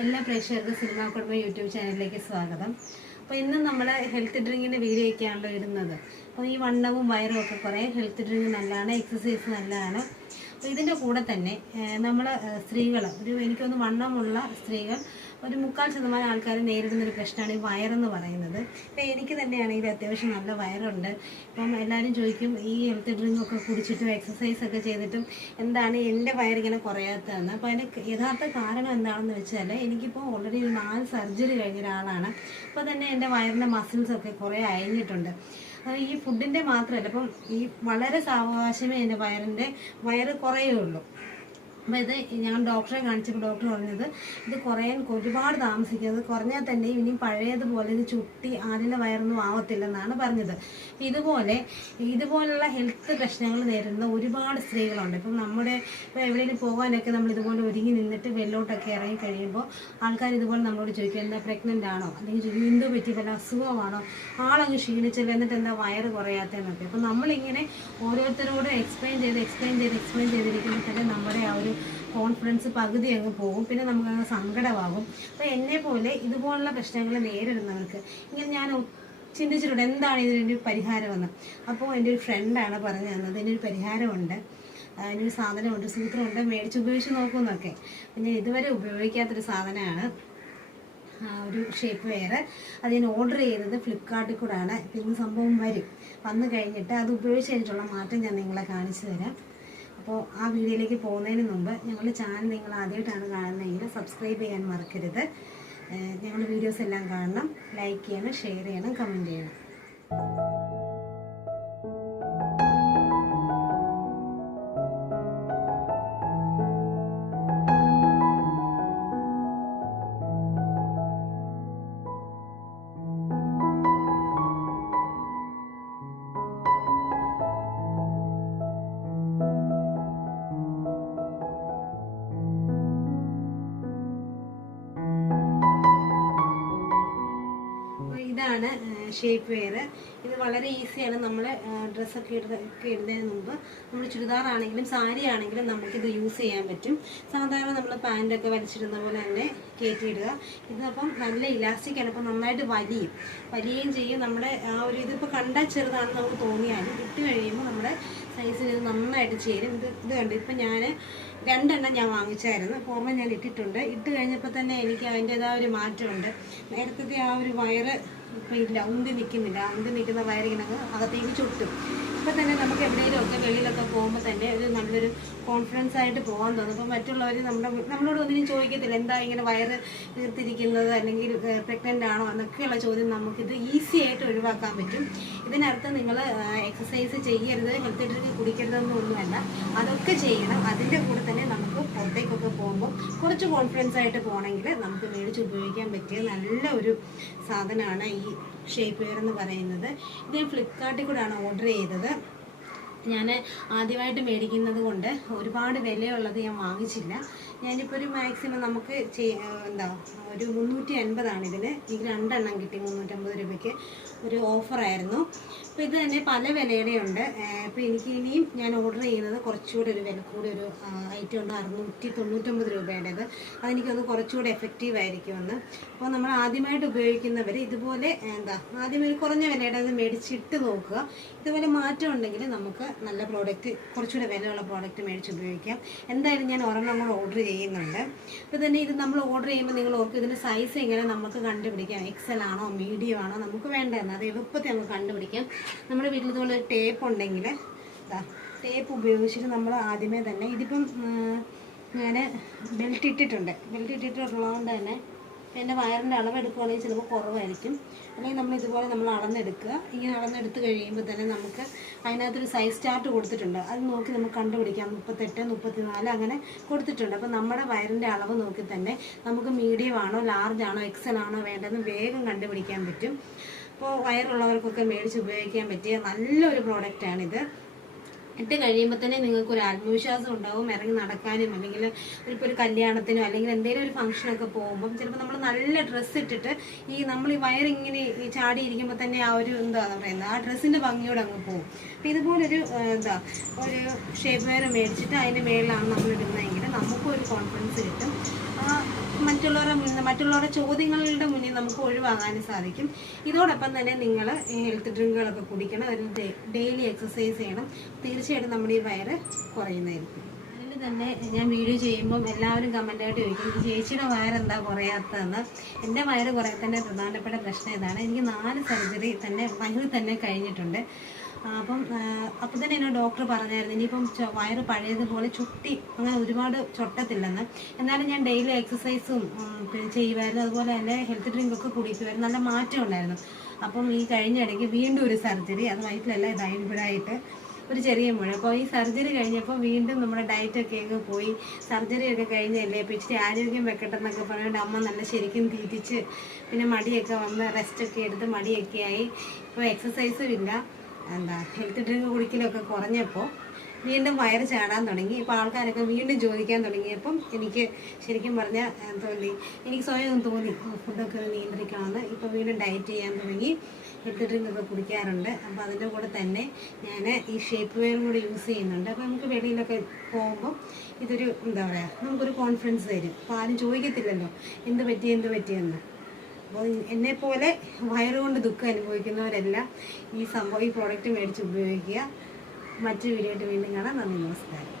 എല്ലാ പ്രേക്ഷകർക്കും സിനിമാ കുടുംബം യൂട്യൂബ് ചാനലിലേക്ക് സ്വാഗതം. അപ്പോൾ ഇന്ന് നമ്മൾ ഹെൽത്ത് ഡ്രിങ്കിന്റെ വീഡിയോ ഒക്കെയാണല്ലോ ഇടുന്നത്. അപ്പോൾ ഈ വണ്ണവും വയറും ഒക്കെ കുറേ ഹെൽത്ത് ഡ്രിങ്ക് നല്ലതാണ് എക്സസൈസ് നല്ലതാണ്. അപ്പോൾ ഇതിന്റെ കൂടെ തന്നെ നമ്മൾ സ്ത്രീകൾ ഒരു എനിക്കൊന്ന് വണ്ണമുള്ള സ്ത്രീകൾ ഒരു മുക്കാൽ ശതമാനം ആൾക്കാർ നേരിടുന്ന ഒരു പ്രശ്നമാണ് ഈ വയറെന്ന് പറയുന്നത്. ഇപ്പം എനിക്ക് തന്നെയാണെങ്കിൽ അത്യാവശ്യം നല്ല വയറുണ്ട്. ഇപ്പം എല്ലാവരും ചോദിക്കും ഈ ഹെൽത്ത് ഡ്രിങ്ക് ഒക്കെ കുടിച്ചിട്ടും എക്സസൈസ് ഒക്കെ ചെയ്തിട്ടും എന്താണ് എന്റെ വയറിങ്ങനെ കുറയാത്തതെന്ന്? അപ്പോൾ അതിന് യഥാർത്ഥ കാരണം എന്താണെന്ന് വെച്ചാൽ എനിക്കിപ്പോൾ ഓൾറെഡി ഒരു നാല് സർജറി കഴിഞ്ഞ ഒരാളാണ്. അപ്പോൾ തന്നെ എന്റെ വയറിന്റെ മസിൽസ് ഒക്കെ കുറേ അയഞ്ഞിട്ടുണ്ട്. ഈ ഫുഡിന്റെ മാത്രമല്ല ഇപ്പം ഈ വളരെ സാവകാശമേ എന്റെ വയറിന്റെ വയറ് കുറയുള്ളൂ. അപ്പോൾ ഇത് ഞാൻ ഡോക്ടറെ കാണിച്ചപ്പോൾ ഡോക്ടർ പറഞ്ഞത് ഇത് കുറയാൻ ഒരുപാട് താമസിക്കും. അത് കുറഞ്ഞാൽ തന്നെ ഇനിയും പഴയതുപോലെ ഇത് ചുട്ടി ആദ്യം വയറൊന്നും ആവത്തില്ലെന്നാണ് പറഞ്ഞത്. ഇതുപോലെ ഇതുപോലുള്ള ഹെൽത്ത് പ്രശ്നങ്ങൾ നേരിടുന്ന ഒരുപാട് സ്ത്രീകളുണ്ട്. ഇപ്പം നമ്മുടെ ഇപ്പോൾ എവിടെയെങ്കിലും പോകാനൊക്കെ നമ്മൾ ഇതുപോലെ ഒരുങ്ങി നിന്നിട്ട് വെള്ളോട്ടൊക്കെ ഇറങ്ങി കഴിയുമ്പോൾ ആൾക്കാർ ഇതുപോലെ നമ്മളോട് ചോദിക്കും എന്താ പ്രഗ്നന്റ് ആണോ? അല്ലെങ്കിൽ എന്തോ പറ്റി? വല്ല അസുഖമാണോ? ആളങ്ങ് ക്ഷീണിച്ചില്ല എന്നിട്ട് എന്താ വയറ് കുറയാത്തതെന്നൊക്കെ. അപ്പം നമ്മളിങ്ങനെ ഓരോരുത്തരോട് എക്സ്പ്ലെയിൻ ചെയ്ത് എക്സ്പ്ലെയിൻ ചെയ്ത് എക്സ്പ്ലെയിൻ ചെയ്തിരിക്കുമ്പോൾ തന്നെ നമ്മുടെ ആ ഒരു കോൺഫിഡൻസ് പകുതി അങ്ങ് പോകും. പിന്നെ നമുക്ക് അങ്ങ് സങ്കടമാകും. അപ്പോൾ എന്നെ പോലെ ഇതുപോലുള്ള പ്രശ്നങ്ങൾ നേരിടുന്നവർക്ക് ഇങ്ങനെ ഞാൻ ചിന്തിച്ചിട്ടുണ്ട് എന്താണ് ഇതിനൊരു പരിഹാരമെന്ന്. അപ്പോൾ എന്റെ ഒരു ഫ്രണ്ടാണ് പറഞ്ഞു തന്നത്. ഇതിനൊരു പരിഹാരമുണ്ട്. അതിനൊരു സാധനമുണ്ട്. സൂത്രമുണ്ട്. മേടിച്ച് ഉപയോഗിച്ച് നോക്കുമെന്നൊക്കെ പിന്നെ ഇതുവരെ ഉപയോഗിക്കാത്തൊരു സാധനമാണ്. ഒരു ഷേപ്പ് വെയർ അത് ഞാൻ ഓർഡർ ചെയ്തത് ഫ്ലിപ്കാർട്ടിൽ കൂടാണ്. ഇന്ന് സംഭവം വരും. വന്നു കഴിഞ്ഞിട്ട് അത് ഉപയോഗിച്ച് കഴിഞ്ഞിട്ടുള്ള മാറ്റം ഞാൻ നിങ്ങളെ കാണിച്ചു തരാം. അപ്പോൾ ആ വീഡിയോയിലേക്ക് പോകുന്നതിന് മുമ്പ് ഞങ്ങളുടെ ചാനൽ നിങ്ങൾ ആദ്യമായിട്ടാണ് കാണുന്നതെങ്കിൽ സബ്സ്ക്രൈബ് ചെയ്യാൻ മറക്കരുത്. ഞങ്ങളുടെ വീഡിയോസ് എല്ലാം കാണണം. ലൈക്ക് ചെയ്യണം ഷെയർ ചെയ്യണം കമന്റ് ചെയ്യണം. ഇതാണ് ഷേപ്പ് വെയർ ഇത് വളരെ ഈസിയാണ് നമ്മൾ ഡ്രസ്സൊക്കെ ഇടുന്ന ഒക്കെ ഇടുന്നതിന് മുമ്പ് നമ്മൾ ചുരിദാറാണെങ്കിലും സാരി ആണെങ്കിലും നമുക്കിത് യൂസ് ചെയ്യാൻ പറ്റും. സാധാരണ നമ്മൾ പാന്റൊക്കെ വലിച്ചിടുന്ന പോലെ തന്നെ കയറ്റിയിടുക. ഇതിനപ്പം നല്ല ഇലാസ്റ്റിക്കാണ് ഇപ്പം നന്നായിട്ട് വലിയും. വലിയും ചെയ്യും. നമ്മുടെ ആ ഒരു ഇതിപ്പോൾ കണ്ടാൽ ചെറുതാണെന്ന് നമുക്ക് തോന്നിയാലും ഇട്ട് കഴിയുമ്പോൾ നമ്മുടെ സൈസിന് ഇത് നന്നായിട്ട് ചേരും. ഇത് ഇത് കണ്ടു ഇപ്പം ഞാൻ രണ്ടെണ്ണം ഞാൻ വാങ്ങിച്ചായിരുന്നു. പുറമെ ഞാൻ ഇട്ടിട്ടുണ്ട്. ഇട്ട് കഴിഞ്ഞപ്പോൾ തന്നെ എനിക്ക് അതിന്റെതായ ഒരു മാറ്റമുണ്ട്. നേരത്തെ ആ ഒരു വയറ് ഇല്ല ഉന്തി നിൽക്കുന്നില്ല ഉന്തി നിൽക്കുന്ന വയറിങ്ങനെ അകത്തേക്ക് ചുട്ടും. ഇപ്പം തന്നെ നമുക്ക് എവിടെയെങ്കിലുമൊക്കെ വെളിയിലൊക്കെ പോകുമ്പോൾ തന്നെ ഒരു നല്ലൊരു കോൺഫിഡൻസ് ആയിട്ട് പോകാൻ തോന്നും. അപ്പോൾ മറ്റുള്ളവർ നമ്മുടെ നമ്മളോട് ഒന്നിനും ചോദിക്കത്തില്ല. എന്താ ഇങ്ങനെ വയറ് വീർത്തിരിക്കുന്നത് അല്ലെങ്കിൽ പ്രഗ്നന്റ് ആണോ എന്നൊക്കെയുള്ള ചോദ്യം നമുക്കിത് ഈസി ആയിട്ട് ഒഴിവാക്കാൻ പറ്റും. ഇതിനർത്ഥം നിങ്ങൾ എക്സസൈസ് ചെയ്യരുത് ഹെൽത്ത് ഡ്രിങ്ക് കുടിക്കരുതെന്നൊന്നുമല്ല അതൊക്കെ ചെയ്യണം. അതിന്റെ കൂടെ തന്നെ നമുക്ക് പുറത്തേക്കൊക്കെ പോകുമ്പോൾ കുറച്ച് കോൺഫിഡൻസ് ആയിട്ട് പോകണമെങ്കിൽ നമുക്ക് മേടിച്ച് ഉപയോഗിക്കാൻ പറ്റിയ നല്ല ഒരു സാധനമാണ് ഈ ഷേപ്പ് വെയർ എന്ന് പറയുന്നത്. ഇത് ഞാൻ ഫ്ലിപ്കാർട്ടിൽ കൂടെയാണ് ഓർഡർ ചെയ്തത്. ഞാൻ ആദ്യമായിട്ട് മേടിക്കുന്നത് കൊണ്ട് ഒരുപാട് വിലയുള്ളത് ഞാൻ വാങ്ങിച്ചില്ല. ഞാനിപ്പോൾ ഒരു മാക്സിമം നമുക്ക് എന്താ ഒരു മുന്നൂറ്റി അൻപതാണ് ഇതിന്. എനിക്ക് രണ്ടെണ്ണം കിട്ടി മുന്നൂറ്റമ്പത് രൂപയ്ക്ക്. ഒരു ഓഫറായിരുന്നു അപ്പോൾ ഇത് തന്നെ പല വിലയുടെ ഉണ്ട് അപ്പോൾ എനിക്ക് ഇനിയും ഞാൻ ഓർഡർ ചെയ്യുന്നത് കുറച്ചുകൂടെ ഒരു വില ഒരു ഐറ്റം ഉണ്ട് അറുന്നൂറ്റി തൊണ്ണൂറ്റൊമ്പത് രൂപയുടേത്. അതെനിക്കൊന്ന് കുറച്ചുകൂടെ എഫക്റ്റീവ് ആയിരിക്കുമെന്ന്. അപ്പോൾ നമ്മൾ ആദ്യമായിട്ട് ഉപയോഗിക്കുന്നവർ ഇതുപോലെ എന്താ ആദ്യം ഒരു കുറഞ്ഞ വിലയുടെ മേടിച്ചിട്ട് നോക്കുക. ഇതുപോലെ മാറ്റം ഉണ്ടെങ്കിൽ നമുക്ക് നല്ല പ്രോഡക്റ്റ് കുറച്ചുകൂടെ വിലയുള്ള പ്രോഡക്റ്റ് മേടിച്ച് ഉപയോഗിക്കാം. എന്തായാലും ഞാൻ ഒരെണ്ണം നമ്മൾ ഓർഡർ ചെയ്യുന്നുണ്ട്. അപ്പോൾ തന്നെ ഇത് നമ്മൾ ഓർഡർ ചെയ്യുമ്പോൾ നിങ്ങൾ ഓർക്കും ഇതിന്റെ സൈസ് എങ്ങനെ നമുക്ക് കണ്ടുപിടിക്കാം. എക്സൽ ആണോ മീഡിയം ആണോ നമുക്ക് വേണ്ടതെന്ന്. അത് എളുപ്പത്തിൽ നമുക്ക് കണ്ടുപിടിക്കാം. നമ്മുടെ വീട്ടിൽ ഇതുപോലെ ഒരു ടേപ്പ് ഉണ്ടെങ്കിൽ ടേപ്പ് ഉപയോഗിച്ചിട്ട് നമ്മൾ ആദ്യമേ തന്നെ ഇതിപ്പം ഞാൻ ബെൽറ്റ് ഇട്ടിട്ടുണ്ട്. ബെൽറ്റ് ഇട്ടിട്ടുള്ളതുകൊണ്ട് തന്നെ പിന്നെ വയറിന്റെ അളവ് എടുക്കുകയാണെങ്കിൽ ചിലപ്പോൾ കുറവായിരിക്കും. അല്ലെങ്കിൽ നമ്മൾ ഇതുപോലെ നമ്മൾ അളന്നെടുക്കുക. ഇങ്ങനെ അളന്നെടുത്ത് കഴിയുമ്പോൾ തന്നെ നമുക്ക് അതിനകത്തൊരു സൈസ് ചാർട്ട് കൊടുത്തിട്ടുണ്ട്. അത് നോക്കി നമുക്ക് കണ്ടുപിടിക്കാം. മുപ്പത്തെട്ട് മുപ്പത്തിനാല് അങ്ങനെ കൊടുത്തിട്ടുണ്ട്. അപ്പോൾ നമ്മുടെ വയറിന്റെ അളവ് നോക്കി തന്നെ നമുക്ക് മീഡിയം ആണോ ലാർജ് ആണോ എക്സൽ ആണോ വേണ്ടതെന്ന് വേഗം കണ്ടുപിടിക്കാൻ പറ്റും. അപ്പോൾ വയറുള്ളവർക്കൊക്കെ മേടിച്ച് ഉപയോഗിക്കാൻ പറ്റിയ നല്ലൊരു പ്രോഡക്റ്റാണിത് ഇട്ട് കഴിയുമ്പോൾ തന്നെ നിങ്ങൾക്ക് ഒരു ആത്മവിശ്വാസം ഉണ്ടാവും ഇറങ്ങി നടക്കാനും അല്ലെങ്കിൽ ഇപ്പോൾ ഒരു കല്യാണത്തിനോ അല്ലെങ്കിൽ എന്തെങ്കിലും ഒരു ഫംഗ്ഷനൊക്കെ പോകുമ്പം ചിലപ്പോൾ നമ്മൾ നല്ല ഡ്രസ്സ് ഇട്ടിട്ട് ഈ നമ്മൾ ഈ വയറിങ്ങനെ ഈ ചാടിയിരിക്കുമ്പോൾ തന്നെ ആ ഒരു എന്താ പറയുന്നത്? ആ ഡ്രസ്സിന്റെ ഭംഗിയോടെ അങ്ങ് പോകും. അപ്പോൾ ഇതുപോലൊരു എന്താ ഒരു ഷേപ്പ് വെയർ മേടിച്ചിട്ട് അതിന്റെ മേളിലാണ് നമ്മൾ ഇടുന്നതെങ്കിൽ നമുക്കൊരു കോൺഫിഡൻസ് കിട്ടും. ആ മറ്റുള്ളവരുടെ മുന്നിൽ മറ്റുള്ളവരുടെ ചോദ്യങ്ങളുടെ മുന്നിൽ നമുക്ക് ഒഴിവാകാനും സാധിക്കും. ഇതോടൊപ്പം തന്നെ നിങ്ങൾ ഹെൽത്ത് ഡ്രിങ്കുകളൊക്കെ കുടിക്കണം അതിന് ഡെയിലി എക്സസൈസ് ചെയ്യണം. തീർച്ചയായിട്ടും നമ്മുടെ ഈ വയറ് കുറയുന്നതായിരിക്കും. തന്നെ ഞാൻ വീഡിയോ ചെയ്യുമ്പം എല്ലാവരും കമന്റായിട്ട് ചോദിക്കും "ഇത് ചേച്ചിയുടെ വയറെന്താ കുറയാത്തതെന്ന്? എന്റെ വയറ് കുറയാത്തതിന്റെ പ്രധാനപ്പെട്ട പ്രശ്നം ഇതാണ്. എനിക്ക് നാല് സർജറി തന്നെ വയറിൽ തന്നെ കഴിഞ്ഞിട്ടുണ്ട്. അപ്പം അപ്പം തന്നെ എന്നോട് ഡോക്ടർ പറഞ്ഞായിരുന്നു ഇനിയിപ്പം വയറ് പഴയതുപോലെ ചുട്ടി അങ്ങനെ ഒരുപാട് ചൊട്ടത്തില്ലെന്ന്. എന്നാലും ഞാൻ ഡെയിലി എക്സസൈസും ചെയ്യുമായിരുന്നു അതുപോലെ തന്നെ ഹെൽത്ത് ഡ്രിങ്കൊക്കെ കുടിക്കുമായിരുന്നു നല്ല മാറ്റം ഉണ്ടായിരുന്നു. അപ്പം ഈ കഴിഞ്ഞ ഇടയ്ക്ക് വീണ്ടും ഒരു സർജറി അത് വയറ്റിലല്ല ഇതായി ഇവിടായിട്ട് ഒരു ചെറിയ മുഴ. അപ്പോൾ ഈ സർജറി കഴിഞ്ഞപ്പോൾ വീണ്ടും നമ്മുടെ ഡയറ്റൊക്കെ അങ്ങ് പോയി. സർജറി ഒക്കെ കഴിഞ്ഞല്ലേ അപ്പോൾ ഇച്ചിരി ആരോഗ്യം വെക്കട്ടെ എന്നൊക്കെ പറഞ്ഞുകൊണ്ട് അമ്മ നല്ല ശരിക്കും തീറ്റിച്ച് പിന്നെ മടിയൊക്കെ വന്ന് റെസ്റ്റൊക്കെ എടുത്ത് മടിയൊക്കെ ആയി. ഇപ്പോൾ എക്സസൈസും ഇല്ല. എന്താ ഹെൽത്ത് ഡ്രിങ്ക് കുടിക്കലൊക്കെ കുറഞ്ഞപ്പോൾ വീണ്ടും വയറ് ചാടാൻ തുടങ്ങി. ഇപ്പോൾ ആൾക്കാരൊക്കെ വീണ്ടും ചോദിക്കാൻ തുടങ്ങിയപ്പം എനിക്ക് ശരിക്കും പറഞ്ഞാൽ തോന്നി എനിക്ക് സ്വയം തോന്നി. "ഓ, ഫുഡൊക്കെ ഒന്ന് നിയന്ത്രിക്കണമെന്ന് ഇപ്പോൾ വീണ്ടും ഡയറ്റ് ചെയ്യാൻ തുടങ്ങി. ഹെൽത്ത് ഡ്രിങ്കൊക്കെ കുടിക്കാറുണ്ട്. അപ്പോൾ അതിന്റെ കൂടെ തന്നെ ഞാൻ ഈ ഷേപ്പ് വെയറും കൂടി യൂസ് ചെയ്യുന്നുണ്ട്. അപ്പോൾ നമുക്ക് വെളിയിലൊക്കെ പോകുമ്പോൾ ഇതൊരു എന്താ പറയുക നമുക്കൊരു കോൺഫിഡൻസ് തരും അപ്പോൾ ആരും ചോദിക്കത്തില്ലല്ലോ എന്ത് പറ്റി എന്ത് പറ്റിയെന്ന്. അപ്പോൾ എന്നെ പോലെ വയറുകൊണ്ട് ദുഃഖം അനുഭവിക്കുന്നവരെല്ലാം ഈ സംഭവം ഈ പ്രോഡക്റ്റ് മേടിച്ച് ഉപയോഗിക്കുക. മറ്റൊരു വീഡിയോ ആയിട്ട് വീണ്ടും കാണാം. നന്ദി നമസ്കാരം.